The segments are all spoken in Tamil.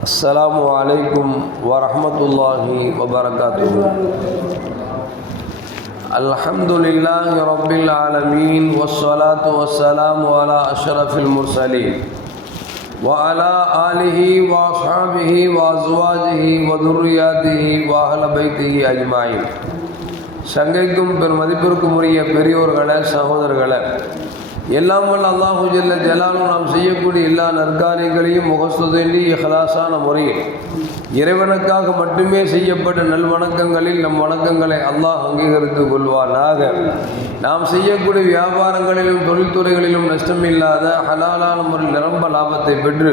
السلام عليكم ورحمة الله وبركاته الحمد لله رب العالمين والصلاة والسلام على أشرف المرسلين وعلى آله وأصحابه وأزواجه وذرياته وأهل بيته أجمعين சங்கைக்கும் பெருமதிப்பிற்கும் உரிய பெரியோர்களே சகோதரர்களே எல்லாம் வல்ல அல்லாஹு ஜல்ல ஜலாலும் நாம் செய்யக்கூடிய எல்லா நற்காரியங்களையும் முகஸ்துதேண்டி இஹலாசான முறையில் இறைவனுக்காக மட்டுமே செய்யப்பட்ட நல்வணக்கங்களில் நம் வணக்கங்களை அல்லாஹ் அங்கீகரித்துக் கொள்வானாக. நாம் செய்யக்கூடிய வியாபாரங்களிலும் தொழில்துறைகளிலும் நஷ்டமில்லாத ஹலாலான முறையில் நிரம்ப லாபத்தை பெற்று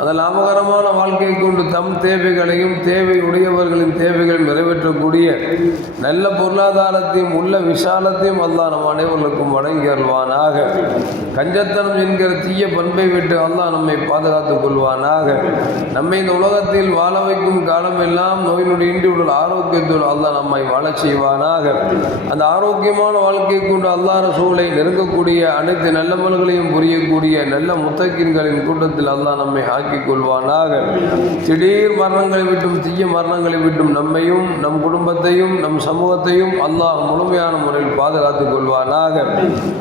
அந்த லாபகரமான வாழ்க்கை கொண்டு தம் தேவைகளையும் தேவை உடையவர்களின் தேவைகளையும் நிறைவேற்றக்கூடிய நல்ல பொருளாதாரத்தையும் உள்ள விசாலத்தையும் அல்லாஹ் நம் அனைவர்களுக்கும் வழங்கி அருள்வானாக. கஞ்சத்தனம் என்கிற தீய பண்பை விட்டு அல்லாஹ் நம்மை பாதுகாத்துக் கொள்வானாக. நம்மை இந்த உலகத்தில் வாழ வைக்கும் காலமெல்லாம் நோய் நொடியின்றி உடல் ஆரோக்கியத்தோடு அல்லாஹ் நம்மை வாழச் செய்வானாக. அந்த ஆரோக்கியமான வாழ்க்கையை கொண்டு அல்லாஹ் சூழலை நெருங்கக்கூடிய அனைத்து நல்லமல்களையும் புரியக்கூடிய நல்ல முத்தக்கின்களின் கூட்டத்தில் அல்லாஹ் நம்மை ஆக்கிக் கொள்வானாக. திடீர் மரணங்களை விட்டும் தீய மரணங்களை விட்டும் நம்மையும் நம் குடும்பத்தையும் நம் சமூகத்தையும் அல்லாஹ் முழுமையான முறையில் பாதுகாத்துக் கொள்வானாக.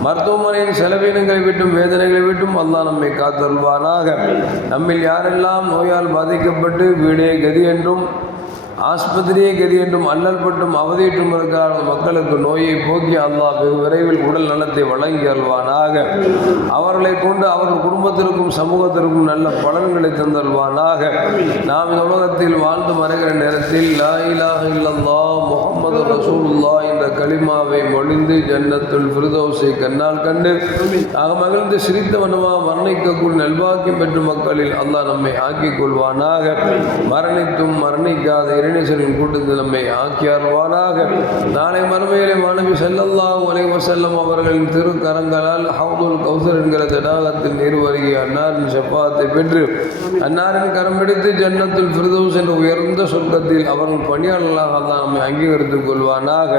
மருத்துவமனையின் செலவினங்களை விட்டும் வேதனைகளை விட்டும் அல்லா நம்மை காத்தருள்வானாக. நம்மில் யாரெல்லாம் நோயால் பாதிக்கப்பட்டு வீடே கதி என்றும் ஆஸ்பத்திரியை கதி அல்லல்பட்டும் அல்லல் பட்டும் அவதியிட்டும் இருக்கிற மக்களுக்கு நோயை போக்கி அல்லாஹ் வெகு விரைவில் உடல் நலத்தை வழங்கி அல்வானாக அவர்களை கொண்டு அவர்கள் குடும்பத்திற்கும் சமூகத்திற்கும் நல்ல பலன்களை தந்தல்வானாக நாம் இந்த உலகத்தில் வாழ்ந்து மறைகிற நேரத்தில் லா இலாஹ இல்லல்லா முகமது ரசூலுல்லா என்ற களிமாவை மொழிந்து ஜன்னத்துள் பிரதோசை கண்ணால் கண்டு ஆக மகிழ்ந்து சிரித்த வனமா நல்வாக்கியம் பெற்ற மக்களில் அல்லாஹ் நம்மை ஆக்கிக் கொள்வானாக. மரணித்தும் மரணிக்காத இறைநேசரின் கூட்டத்தில் நம்மை ஆக்கியார்வானாக. நாளை மறுமையிலே மாணவி செல்லல்லா உலக செல்லம் அவர்களின் திருக்கரங்களால் ஹவுதுல் கௌசர் என்கிற தடாகத்தில் நீர் வருகிய அன்னாரின் செப்பாத்தை பெற்று அன்னாரின் கரம் பிடித்து ஜன்னத்தில் ஃபிர்தௌஸ் என்ற உயர்ந்த சொர்க்கத்தில் அவர்கள் பணியாளர்களாக தான் நம்மை அங்கீகரித்துக் கொள்வானாக.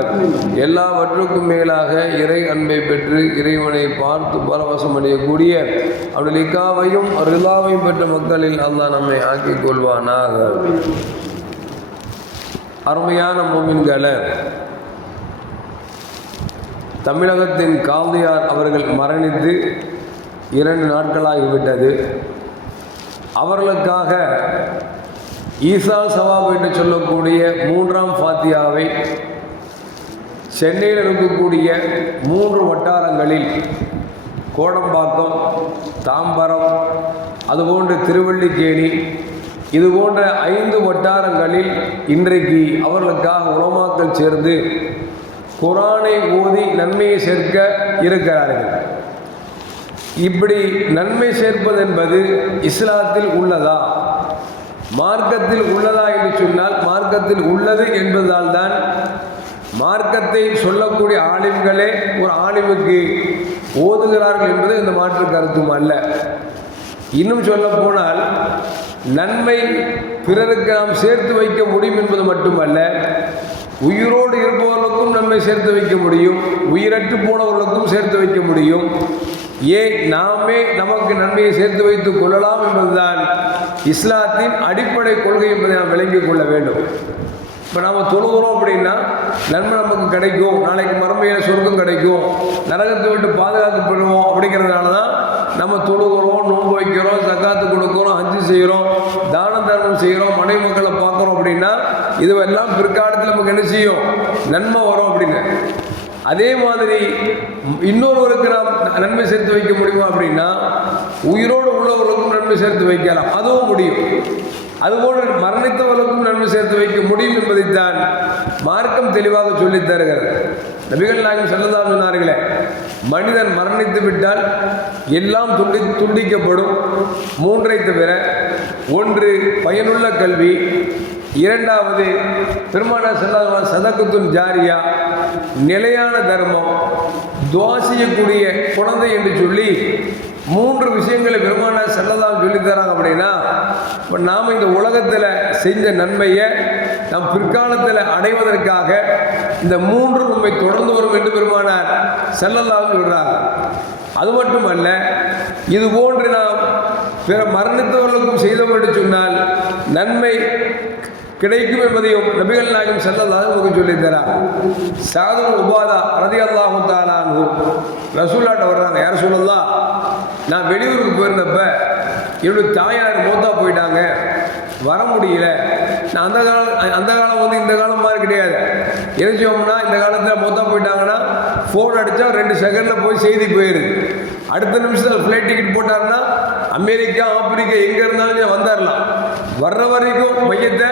எல்லாவற்றுக்கும் மேலாக இறை அன்பை பெற்று இறைவனை பார்த்து பரவசம் அடையக்கூடிய அவருடைய இக்காவையும் ரிலாவையும் பெற்ற மக்களில் அல்லாஹ் நம்மை ஆக்கிக் கொள்வானாக. அருமையான மூமின்களை தமிழகத்தின் காந்தியார் அவர்கள் மரணித்து இரண்டு நாட்களாகிவிட்டது அவர்களுக்காக ஈசா சவாப் என்று சொல்லக்கூடிய மூன்றாம் ஃபாத்தியாவை சென்னையில் இருக்கக்கூடிய மூன்று வட்டாரங்களில் கோடம்பாக்கம் தாம்பரம் அதுபோன்று திருவள்ளிக்கேணி இது போன்ற ஐந்து வட்டாரங்களில் இன்றைக்கு அவர்களுக்காக உலமாக்கள் சேர்ந்து குரானை ஓதி நன்மையை சேர்க்க இருக்கிறார்கள். இப்படி நன்மை சேர்ப்பது என்பது இஸ்லாத்தில் உள்ளதா? மார்க்கத்தில் உள்ளதா என்று சொன்னால் மார்க்கத்தில் உள்ளது என்பதால் தான் மார்க்கத்தை சொல்லக்கூடிய ஆலிம்களே ஒரு ஆலிமுக்கு ஓதுகிறார்கள் என்பது இந்த மாற்று கருத்தும் அல்ல. இன்னும் சொல்ல போனால் நன்மை பிறருக்கு நாம் சேர்த்து வைக்க முடியும் என்பது மட்டுமல்ல உயிரோடு இருப்பவர்களுக்கும் நன்மை சேர்த்து வைக்க முடியும் உயிரற்று போனவர்களுக்கும் சேர்த்து வைக்க முடியும். ஏன்? நாமே நமக்கு நன்மையை சேர்த்து வைத்துக் கொள்ளலாம் என்பதுதான் இஸ்லாத்தின் அடிப்படை கொள்கை என்பதை நாம் விளங்கிக் கொள்ள வேண்டும். இப்போ நாம் தொழுகிறோம் அப்படின்னா நன்மை நமக்கு கிடைக்கும் நாளைக்கு மறுமையில் சொர்க்கம் கிடைக்கும் நரகத்தை விட்டு பாதுகாக்கப்படுவோம் அப்படிங்கிறதுனால தான் நம்ம தொழுகிறோம் நோன்பு வைக்கிறோம் சக்காத்து கொடுக்குறோம் அஞ்சு செய்கிறோம் தான தர்மம் செய்கிறோம் மனைமக்களை பார்க்குறோம் அப்படின்னா இதுவெல்லாம் பிற்காலத்தில் நமக்கு என்ன செய்யும்? நன்மை வரும் அப்படின்னு. அதே மாதிரி இன்னொருவருக்கு நாம் நன்மை சேர்த்து வைக்க முடியுமா அப்படின்னா உயிரோடு உள்ளவர்களுக்கும் நன்மை சேர்த்து வைக்கலாம். அதுவும் முடியும். அதுபோல் மரணித்தவர்களுக்கும் நன்மை சேர்த்து வைக்க முடியும் என்பதைத்தான் மார்க்கம் தெளிவாக சொல்லித் தருகிறது. நபிகள் நாயகம் செல்லதான் சொன்னார்களே மனிதன் மரணித்து விட்டால் எல்லாம் துண்டி துண்டிக்கப்படும். மூன்றை தவிர ஒன்று பயனுள்ள கல்வி இரண்டாவது பெருமான செல்லாத சதக்குத்துன் ஜாரியா நிலையான தர்மம் துவா செய்யக்கூடிய குழந்தை என்று சொல்லி மூன்று விஷயங்களை பெருமானா செல்லதான் சொல்லித்தராங்க அப்படின்னா இப்போ நாம் இந்த உலகத்தில் செஞ்ச நன்மையை நாம் பிற்காலத்தில் அடைவதற்காக இந்த மூன்று நம்மை தொடர்ந்து வரும் என்று பெருமானார் செல்லலாம் சொல்கிறார் அது மட்டுமல்ல இது போன்று நாம் பிற மரணித்தவர்களுக்கும் செய்தோம் என்று சொன்னால் நன்மை கிடைக்கும் என்பதையும் நபிகள் நாயகம் செல்லதாக உங்களுக்கு சொல்லித் தரார். உபாதா ரதி அல்லாஹு தாலானு ரசூலாட்ட வர்றாங்க. யார் சொல்லலாம் நான் வெளியூருக்கு போயிருந்தப்ப என்னுடைய தாயார் மூத்தா போயிட்டாங்க. வர முடியல. நான் அந்த காலம் அந்த காலம் வந்து இந்த காலம் மாதிரி கிடையாது. எரிச்சோம்னா இந்த காலத்தில் மொத்தம் போயிட்டாங்கன்னா ஃபோன் அடித்தா ரெண்டு செகண்டில் போய் செய்தி போயிடுது. அடுத்த நிமிஷத்தில் ஃப்ளைட் டிக்கெட் போட்டாருன்னா அமெரிக்கா ஆப்பிரிக்கா எங்கே இருந்தாலும் வந்துடலாம் வர்ற வரைக்கும் மையத்தை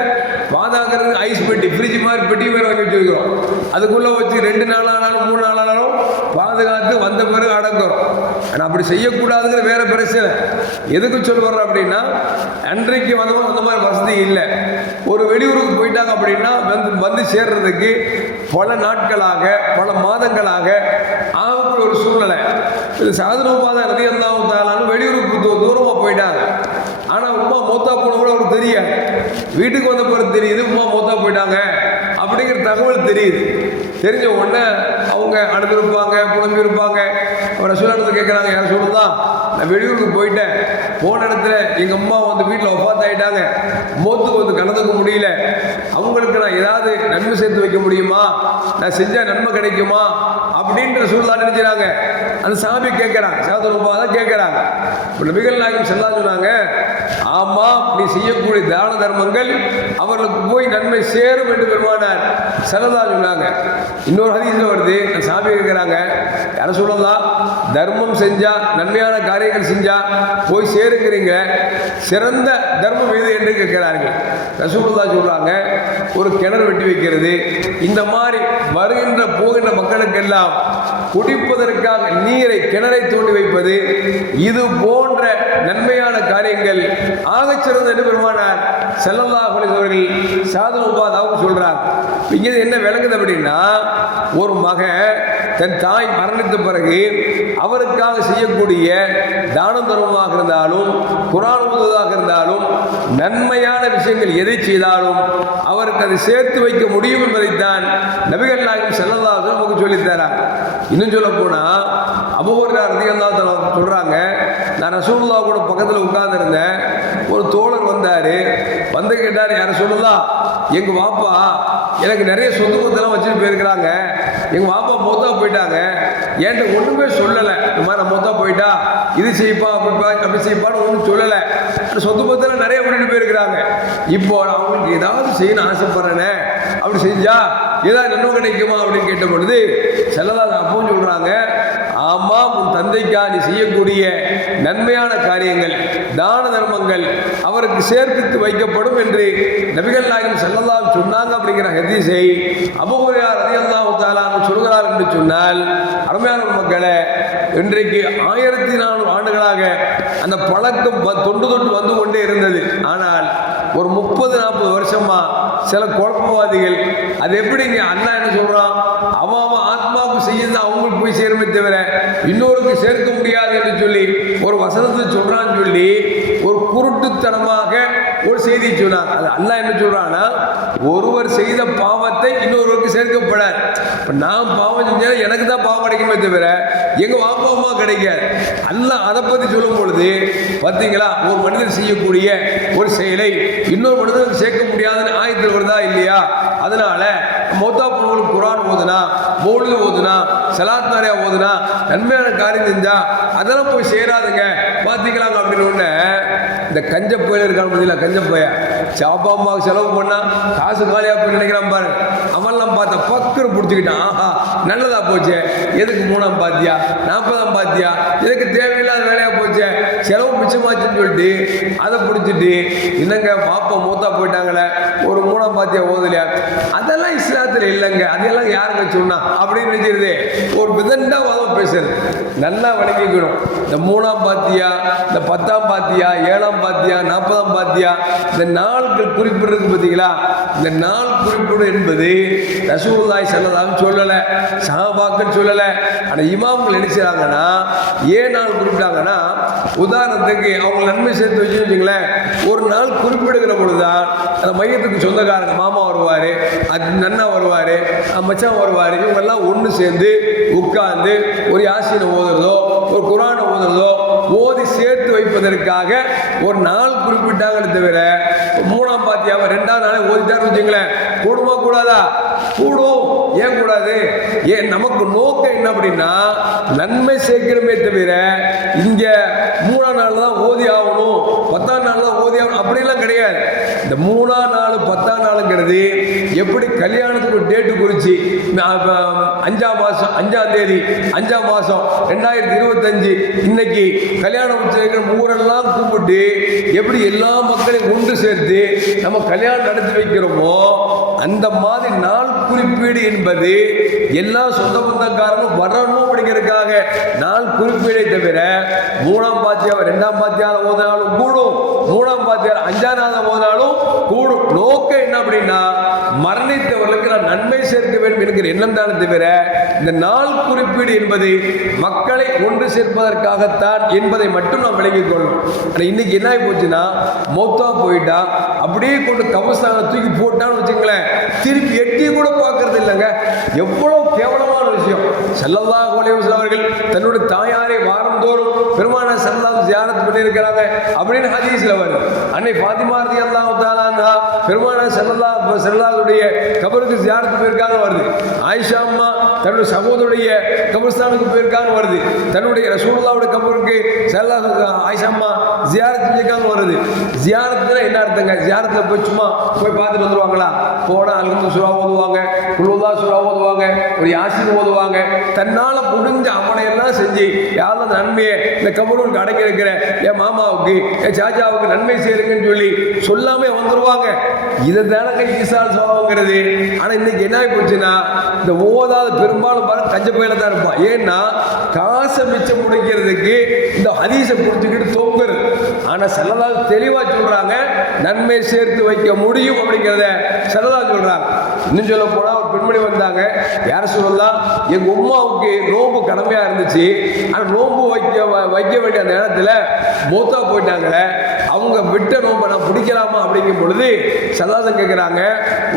பாதாங்கிறது ஐஸ் பெட்டி ஃப்ரிட்ஜ் மாதிரி பெட்டி மாதிரி வாங்கி வச்சுருக்கிறோம். அதுக்குள்ளே வச்சு ரெண்டு நாள் ஆனாலும் மூணு நாள் ஆனாலும் பாதுகாத்து வந்த பிறகு அடங்குறோம். ஆனால் அப்படி செய்யக்கூடாதுங்கிற வேற பிரச்சனை. எதுக்கு சொல்ல வர்றோம் அப்படின்னா அன்றைக்கு வந்தவங்க அந்த மாதிரி வசதி இல்லை. ஒரு வெளியூருக்கு போயிட்டாங்க அப்படின்னா வந்து வந்து சேர்றதுக்கு பல நாட்களாக பல மாதங்களாக ஆகக்கூடிய ஒரு சூழ்நிலை. இது சாதனமாக நதி இருந்தாலும் வெளியூருக்கு தூரமாக போயிட்டாங்க. ஆனால் உமா மூத்தா போனவங்க அவருக்கு தெரியாது வீட்டுக்கு வந்த பிறகு தெரியுது உமா மொத்தா போயிட்டாங்க. அப்படிங்கிற தகவல் தெரியுது. தெரிஞ்ச உடனே அவங்க அனுப்பியிருப்பாங்க புலம்பியிருப்பாங்க. அவரை சுழலத்தை கேட்குறாங்க யார் சொல்லுதா நான் வெளியூருக்கு போயிட்டேன். போன இடத்துல எங்கள் அம்மா வந்து வீட்டில் ஒப்பாத்து ஆயிட்டாங்க மோத்துக்கு வந்து கலந்துக்க முடியல. அவங்களுக்கு நான் ஏதாவது நன்மை சேர்த்து வைக்க முடியுமா? நான் செஞ்சால் நன்மை கிடைக்குமா? அப்படின்ற சூழ்நிலை நினைக்கிறாங்க. அந்த சாமி கேட்குறாங்க சாதனப்பா தான் கேட்குறாங்க இப்போ நபிகள் நாயகம் செல்லா சொன்னாங்க. ஆமாம் நீ செய்யக்கூடிய தான தர்மங்கள் அவர்களுக்கு போய் நன்மை சேரும் என்று பெருமானார் செல்லதா சொன்னாங்க. இன்னொரு ஹதீஸில் வருது அந்த சாமி கேட்குறாங்க யாரும் சொல்லலாம் தர்மம் செஞ்சா நன்மையான காரியங்கள் செஞ்சா போய் சேருங்கிறீங்க சிறந்த தர்மம் எது என்று கேட்கிறார்கள். ரசூலுல்லா சொல்றாங்க ஒரு கிணறு வெட்டி வைக்கிறது இந்த மாதிரி வருகின்ற போகின்ற மக்களுக்கெல்லாம் குடிப்பதற்காக நீரை கிணறை தூண்டி வைப்பது இது போன்ற நன்மையான காரியங்கள். ஆகச் சிறந்த என்று பெருமானார் செல்லல்லா அவர்கள் சாதன உபாதாவும் சொல்றார். இங்கே என்ன விளங்குது அப்படின்னா ஒரு மகன் தன் தாய் மரணித்த பிறகு அவருக்காக செய்யக்கூடிய தானம் தர்மமாக இருந்தாலும் குரான் ஓதுவதாக இருந்தாலும் நன்மையான விஷயங்கள் எதை செய்தாலும் அவருக்கு அதை சேர்த்து வைக்க முடியும் என்பதைத்தான் நபிகள் நாயகம் செல்லதாக நமக்கு சொல்லித்தரார் இன்னும் சொல்ல போனா அபுஹுரைரா ரலியல்லாஹு தஆலா சொல்றாங்க நான் ரசூல்லா கூட பக்கத்தில் உட்கார்ந்துருந்தேன். ஒரு தோழர் வந்தாரு. வந்து கேட்டார் யார சொல்லலாம் எங்க வாப்பா எனக்கு நிறைய சொத்து பத்தெல்லாம் வச்சுட்டு போயிருக்கிறாங்க. எங்க வாப்பா மொத்தா போயிட்டாங்க. என்கிட்ட ஒண்ணுமே சொல்லலை. இந்த மாதிரி நான் மொத்தா போயிட்டா இது செய்ப்பா அப்படி அப்படி செய்ப்பான்னு ஒன்றும் சொல்லலை. சொத்து பத்தெல்லாம் நிறைய பண்ணிட்டு போயிருக்கிறாங்க. இப்போ அவங்களுக்கு ஏதாவது செய்யணும்னு ஆசைப்படுறேனே அப்படி செஞ்சா ஏதாவது நன்மை கிடைக்குமா அப்படின்னு கேட்ட பொழுது செல்லதாத அப்பவும் சொல்கிறாங்க ஆமாம் உன் தந்தைக்கா நீ செய்யக்கூடிய நன்மையான காரியங்கள் தான தர்மங்கள் அவருக்கு சேர்ப்பித்து வைக்கப்படும் என்று நபிகள் நாயகம் செல்லலாம் சொன்னாங்க அப்படிங்கிற ஹதீஸை அபுகுரியார் ரலியல்லாஹு தஆலா அன்ஹு சொல்கிறார் என்று சொன்னால் அருமையான மக்களை இன்றைக்கு ஆயிரத்தி நானூறு ஆண்டுகளாக அந்த பழக்கம் தொண்டு தொண்டு தொட்டு வந்து கொண்டே இருந்தது. ஆனால் ஒரு முப்பது நாற்பது வருஷமா சில குழப்பவாதிகள் அது எப்படிங்க அண்ணா என்ன சொல்றான்? அவன் செய்யுது அவங்களுக்கு போய் சேருமே தவிர இன்னொருக்கு சேர்க்க முடியாது என்று சொல்லி ஒரு வசனத்தை சொல்கிறான்னு சொல்லி ஒரு குருட்டுத்தனமாக ஒரு செய்தி சொன்னார் அது அல்ல என்ன சொல்கிறான்னா ஒருவர் செய்த பாவத்தை இன்னொருவருக்கு சேர்க்கப்படாது. இப்போ நான் பாவம் செஞ்சால் எனக்கு தான் பாவம் கிடைக்குமே தவிர எங்கள் வாப்பா அம்மா கிடைக்காது. அல்ல அதை பற்றி சொல்லும் பொழுது பார்த்தீங்களா ஒரு மனிதன் செய்யக்கூடிய ஒரு செயலை இன்னொரு மனிதன் சேர்க்க முடியாதுன்னு ஆயத்தில் வருதா இல்லையா? அதனால மௌத்தா போனவங்களுக்கு குரான் ஓதுனா மௌலி ஓதுனா சலாத் நிறையா ஓதுனா நன்மையான காரியம் செஞ்சா அதெல்லாம் போய் சேராதுங்க. பார்த்துக்கலாங்க அப்படின்னு ஒன்று இந்த கஞ்ச புயல் இருக்கான்னு பார்த்தீங்களா? கஞ்ச புயல். சாப்பா அம்மாவுக்கு செலவு பண்ணா காசு காலியாக போய் நினைக்கிறான் பாரு. அவன்லாம் பார்த்தா பக்குன்னு பிடிச்சிக்கிட்டான். ஆஹா நல்லதா போச்சு. எதுக்கு மூணாம் பாத்தியா? நாற்பதாம் பாத்தியா? எதுக்கு தேவையில்லாத வேலையா போச்சு? செலவு மிச்சமாச்சுன்னு சொல்லிட்டு அதை பிடிச்சிட்டு என்னங்க பாப்பா மூத்தா போயிட்டாங்களே ஒரு மூணாம் பாத்தியா ஓதலையா? அதெல்லாம் இஸ்லாத்தில் இல்லைங்க. அதெல்லாம் யாருங்க சொன்னா? அப்படின்னு நினைச்சிருது ஒரு விதண்டா வாதம் பேசுறது. நல்லா வணங்கிக்கணும் இந்த மூணாம் பாத்தியா இந்த பத்தாம் பாத்தியா ஏழாம் பாத்தியா நாற்பதாம் பாத்தியா இந்த நாட்கள் குறிப்பிடுறது பார்த்தீங்களா? இந்த நாள் குறிப்பிடு என்பது ரசூல்லாய் ஸல்லல்லாஹு சொல்லலை சஹாபாக்கள் சொல்லலை. ஆனால் இமாம்கள் என்ன செய்றாங்கன்னா ஏன் நாள் குறிப்பிட்டாங்கன்னா உதாரணத்துக்கு அவங்க நன்மை சேர்த்து வச்சு வச்சுங்களேன் ஒரு நாள் குறிப்பிடுகிற பொழுதுதான் அந்த மையத்துக்கு சொந்தக்காரங்க மாமா வருவார் அது நன்னா வருவார் மச்சான் வருவார் இவங்கெல்லாம் ஒன்று சேர்ந்து உட்கார்ந்து ஒரு யாசினை ஓதுறதோ ஒரு குரானை ஓதுறதோ ஓதி சேர்த்து வைப்பதற்காக ஒரு நாள் குறிப்பிட்டாங்கன்னு தவிர மூணாம் பாத்தியாவை ரெண்டாம் நாளே ஓதிட்டாருன்னு வச்சுங்களேன் கூடுமா கூடாதா கூடும் ஏன் கூடாது? ஏன் நமக்கு நோக்கம் என்ன அப்படின்னா நன்மை சேர்க்கணுமே தவிர இங்க மூணாம் நாள் தான் ஓதி ஆகணும். பத்தாம் நாள் தான் அப்படிலாம் கிடையாது. இந்த மூணாம் நாள் பத்தாம் நாளுங்கிறது எப்படி கல்யாணத்துக்கு ஒரு டேட்டு குறிச்சு அஞ்சாம் மாதம் அஞ்சாம் தேதி அஞ்சாம் மாதம் ரெண்டாயிரத்தி இருபத்தஞ்சு இன்னைக்கு கல்யாணம் வச்சிருக்கிற ஊரெல்லாம் கூப்பிட்டு எப்படி எல்லா மக்களையும் ஒன்று சேர்த்து நம்ம கல்யாணம் நடத்தி வைக்கிறோமோ அந்த மாதிரி நாள் குறிப்பீடு என்பது எல்லா சொந்த பந்தக்காரனும் வரணும் அப்படிங்கிறதுக்காக நாள் குறிப்பீடை தவிர மூணாம் பாத்தியாவை ரெண்டாம் பாத்தியாவில் ஓதினாலும் கூடும். மூணாம் பாத்தியார் அஞ்சாம் நாள் ஓதினாலும் கூடும் நோக்கம் என்ன அப்படின்னா மரணித்தவர்களுக்கு நான் நன்மை சேர்க்க வேண்டும் என்கிற எண்ணம் தானே தவிர இந்த நாள் குறிப்பீடு என்பது மக்களை ஒன்று சேர்ப்பதற்காகத்தான் என்பதை மட்டும் நாம் விளங்கிக் கொள்ளும் ஆனா இன்னைக்கு என்ன ஆகி போச்சுன்னா மௌத்தா போயிட்டா அப்படியே கொண்டு கபஸ்தான தூக்கி போட்டான்னு வச்சுங்களேன் திருப்பி எட்டி கூட பார்க்கறது இல்லைங்க. எவ்வளவு கேவலமான விஷயம். செல்லல்லாஹு அலைஹி அவர்கள் தன்னுடைய தாயாரை வாரந்தோறும் பெருமான செல்லாம் ஜியாரத் பண்ணியிருக்கிறாங்க அப்படின்னு ஹதீஸ்ல வரும் அன்னை ஃபாத்திமா ரதி அல்லாஹ் தாலான்ஹா பெருமான செல்லல்லா செல்லாவுடைய கபருக்கு தியானத்து போயிருக்காங்க வருது. ஆயிஷா அம்மா தன்னுடைய சகோதரருடைய கபர்ஸ்தானுக்கு போயிருக்கான்னு வருது. தன்னுடைய ரசூலுல்லாவுடைய கபருக்கு செல்லா ஆயிஷா அம்மா ஜியாரத் செஞ்சிருக்காங்க வருது. ஜியாரத்துல என்ன அர்த்தங்க? ஜியாரத்தில் போய் சும்மா போய் பார்த்துட்டு வந்துடுவாங்களா போனால் அல்ஹம்து சுறா ஓதுவாங்க குழுவா சுறா ஓதுவாங்க ஒரு யாசின் ஓதுவாங்க. தன்னால் முடிஞ்ச அவனையெல்லாம் செஞ்சு யாரும் நன்மையை இந்த கபருக்கு அடங்கி இருக்கிற என் மாமாவுக்கு என் சாஜாவுக்கு நன்மை செய்யுங்கன்னு சொல்லி சொல்லாமே வந்துடுவாங்க இதை தானங்க ஈசால் சுவாபங்கிறது ஆனால் இன்னைக்கு என்ன போச்சுன்னா இந்த ஓதாத பெரும்பாலும் பாருங்க தஞ்சை பயில தான் இருப்பான் ஏன்னா காசை மிச்சம் முடிக்கிறதுக்கு இந்த ஹதீஸை பிடிச்சிக்கிட்டு தொங்குறது. ஆனா செல்லதால் தெளிவா சொல்றாங்க நன்மை சேர்த்து வைக்க முடியும் அப்படிங்கிறத செல்லதா சொல்றாங்க. இன்னும் சொல்ல போனா ஒரு பெண்மணி வந்தாங்க யார சொல்லலாம் எங்க உமாவுக்கு நோம்பு கடமையா இருந்துச்சு. ஆனா நோம்பு வைக்க வைக்க வேண்டிய அந்த நேரத்துல மூத்தா போயிட்டாங்களே அவங்க விட்ட நோன்பை நான் பிடிக்கலாமா அப்படிங்கும் பொழுது சதாசம் கேட்குறாங்க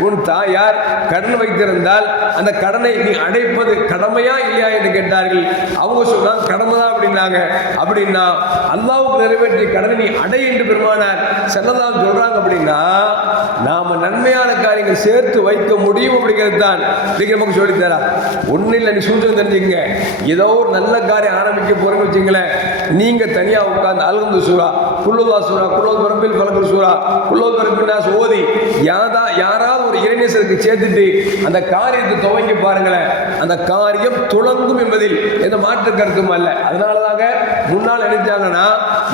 உன் தாயார் கடன் வைத்திருந்தால் அந்த கடனை நீ அடைப்பது கடமையா இல்லையா? என்று கேட்டார்கள். அவங்க சொன்னால் கடமை தான் அப்படின்னாங்க. அப்படின்னா அல்லாவுக்கு நிறைவேற்றிய கடனை நீ அடை என்று பெருமானார் செல்லதான் சொல்றாங்க அப்படின்னா நாம நன்மையாக காரியங்கள் சேர்த்து வைக்க முடியும் அப்படிங்கிறது தான் இன்னைக்கு நமக்கு சொல்லித்தரா ஒன்றும் இல்லை நீ சூழ்நிலை தெரிஞ்சுங்க ஏதோ ஒரு நல்ல காரியம் ஆரம்பிக்க போகிறேன்னு வச்சுங்களேன் நீங்கள் தனியாக உட்காந்து அல்கந்து சூறா குல்லுல்லா சூறா குல்லோத் பரப்பில் கலக்குற சூறா குல்லோத் பரப்பினாஸ் ஓதி யாதா யாராவது ஒரு இறைநேசருக்கு சேர்த்துட்டு அந்த காரியத்தை துவங்கி பாருங்களேன். அந்த காரியம் துளங்கும் என்பதில் எந்த மாற்று கருத்தும் அல்ல. அதனாலதாங்க முன்னால் நினைச்சாங்கன்னா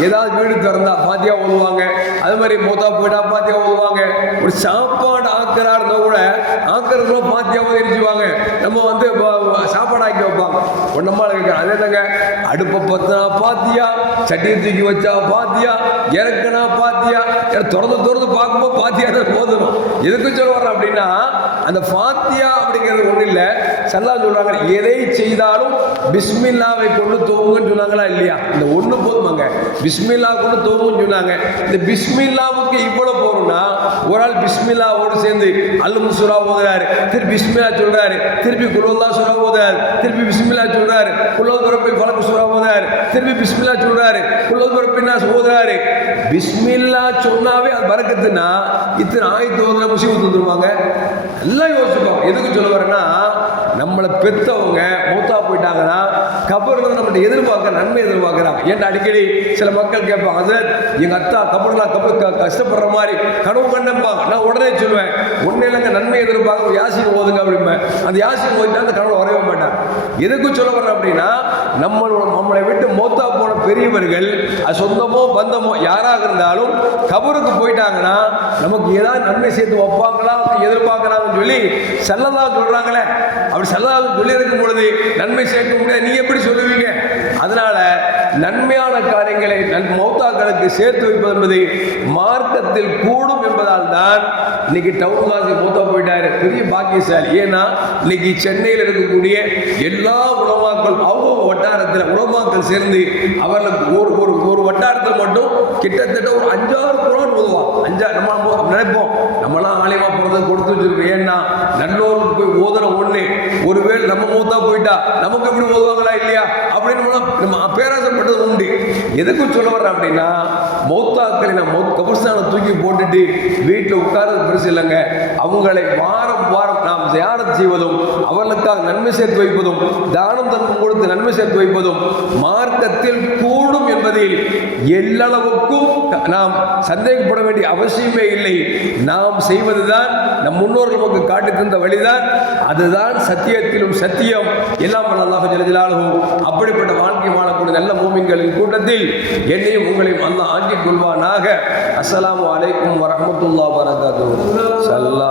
ஏதாவது வீடு திறந்தா பாத்தியா ஓதுவாங்க. அது மாதிரி மூத்தா போயிட்டா பாத்தியா ஓதுவாங்க. ஒரு சாப்பாடு ஆக்கிறா இருந்தால் கூட ஆக்கிறதுல பாத்தியா ஓதிருச்சுவாங்க நம்ம வந்து சாப்பாடு ஆக்கி வைப்பாங்க. ஒன்னம்மா கேட்க அதே தாங்க அடுப்பை பத்தினா பாத்தியா? சட்டியை தூக்கி வச்சா பாத்தியா? இறக்குனா பாத்தியா? ஏன்னா திறந்து திறந்து பார்க்கும்போது பாத்தியா தான் போதும். எதுக்கு சொல்ல வர்றேன் அப்படின்னா அந்த பாத்தியா அப்படிங்கிறது ஒன்றும் இல்லை. சல்லா சொல்கிறாங்க எதை செய்தாலும் பிஸ்மில்லாவை கொண்டு துவங்குன்னு சொன்னாங்களா இல்லையா? இந்த ஒன்று போதுமாங்க. பிஸ்மில்லா கொண்டு துவங்குன்னு சொன்னாங்க. இந்த பிஸ்மில்லாவுக்கு இவ்வளோ போகிறோம்னா ஒரு ஆள் பிஸ்மில்லாவோடு சேர்ந்து அல்லும் சுரா ஓதுறாரு. திருப்பி பிஸ்மில்லா சொல்றாரு. திருப்பி குலோல்லா சுரா ஓதுறாரு. திருப்பி பிஸ்மில்லா சொல்றாரு. குலோத் பரப்பை பழக்கு சுரா ஓதுறாரு. திருப்பி பிஸ்மில்லா சொல்றாரு. குலோத் நான் ஓதுறாரு? பிஸ்மில்லா சொன்னாவே அது பறக்கத்துனா இத்தனை ஆயிரத்தி ஓதுனா முசிபத்து வந்துருவாங்க. எல்லாம் யோசிப்போம். எதுக்கு சொல்ல வரேன்னா நம்மளை பெத்தவங்க மூத்தா போயிட்டாங்கன்னா கபர்ல நம்மகிட்ட எதிர்பார்க்க நன்மை எதிர்பார்க்குறாங்க. ஏன்டா அடிக்கடி சில மக்கள் கேட்பாங்க அதில் எங்கள் அத்தா கபர்லாம் கபர் க- கஷ்டப்படுற மாதிரி கனவு கண்டம்பாங்க நான் உடனே சொல்லுவேன் ஒன்றும் இல்லைங்க நன்மை எதிர்பார்க்க யாசின் ஓதுங்க அப்படிம்பேன். அந்த யாசின் ஓதிட்டா அந்த கடவுளை வரவே மாட்டாங்க. எதுக்கு சொல்ல வர்றேன் அப்படின்னா நம்ம நம்மளை விட்டு மோத்தா போன பெரியவர்கள் அது சொந்தமோ பந்தமோ யாராக இருந்தாலும் கபருக்கு போயிட்டாங்கன்னா நமக்கு ஏதாவது நன்மை சேர்த்து வைப்பாங்களா எதிர்பார்க்கலாம்னு சொல்லி செல்லதா சொல்றாங்களே. அப்படி செல்லதாக சொல்லி இருக்கும் பொழுது நன்மை சேர்க்க முடியாது. நீங்க எப்படி சொல்லுவீங்க? அதனால நன்மையான காரியங்களை நன் மௌத்தாக்களுக்கு சேர்த்து வைப்பது என்பது மார்க்கத்தில் கூடும் என்பதால் தான் இன்னைக்கு டவுன் வாசி மூத்தா போயிட்டாரு. பெரிய பாக்கியசாலி. ஏன்னா இன்னைக்கு சென்னையில் இருக்கக்கூடிய எல்லா உணவாக்கள் அவங்க வட்டாரத்தில் உணவாக்கள் சேர்ந்து அவர்களுக்கு ஒரு ஒரு ஒரு வட்டாரத்தில் மட்டும் கிட்டத்தட்ட ஒரு அஞ்சாறு குரான் ஓதுவான். அஞ்சா நம்ம நினைப்போம். நம்மளாம் ஆலயமா போறதை கொடுத்து வச்சிருக்கோம். ஏன்னா நல்லோருக்கு போய் ஓதுற ஒண்ணு ஒருவேளை நம்ம மூத்தா போயிட்டா நமக்கு எப்படி ஓதுவாங்களா இல்லையா? அப்படின்னு நம்ம- நம்ம பேராசைப்பட்டது உண்டு. எதுக்கு சொல்ல வர்றேன் அப்படின்னா மௌத்தாக்களை நான் மௌத் கபர்ஸ்தானை தூக்கி போட்டுட்டு வீட்டில் உட்கார பெருசு இல்லைங்க அவங்களை வாரம் வாரம் நாம் தியானம் செய்வதும் அவர்களுக்காக நன்மை சேர்த்து வைப்பதும் தானம் தர்மம் கொடுத்து நன்மை சேர்த்து வைப்பதும் மார்க்கத்தில் கூடும் என்பதில் எல்லளவுக்கும் நாம் சந்தேகப்பட வேண்டிய அவசியமே இல்லை. நாம் செய்வதுதான் நம் முன்னோர்கள் நமக்கு காட்டி தந்த வழிதான் அதுதான் சத்தியத்திலும் சத்தியம். எல்லாம் அல்லாஹ் ஜலஜலாலும் அப்படிப்பட்ட வாழ்க்கை வாழக்கூடிய நல்ல மூமின்களின் கூட்டத்தில் என்னையும் உங்களையும் அல்லாஹ் ஆக்கிக் கொள்வானாக. அஸ்லாம் அலைக்கும் வரமத்துல்லா வரகாத்துஹு சல்லா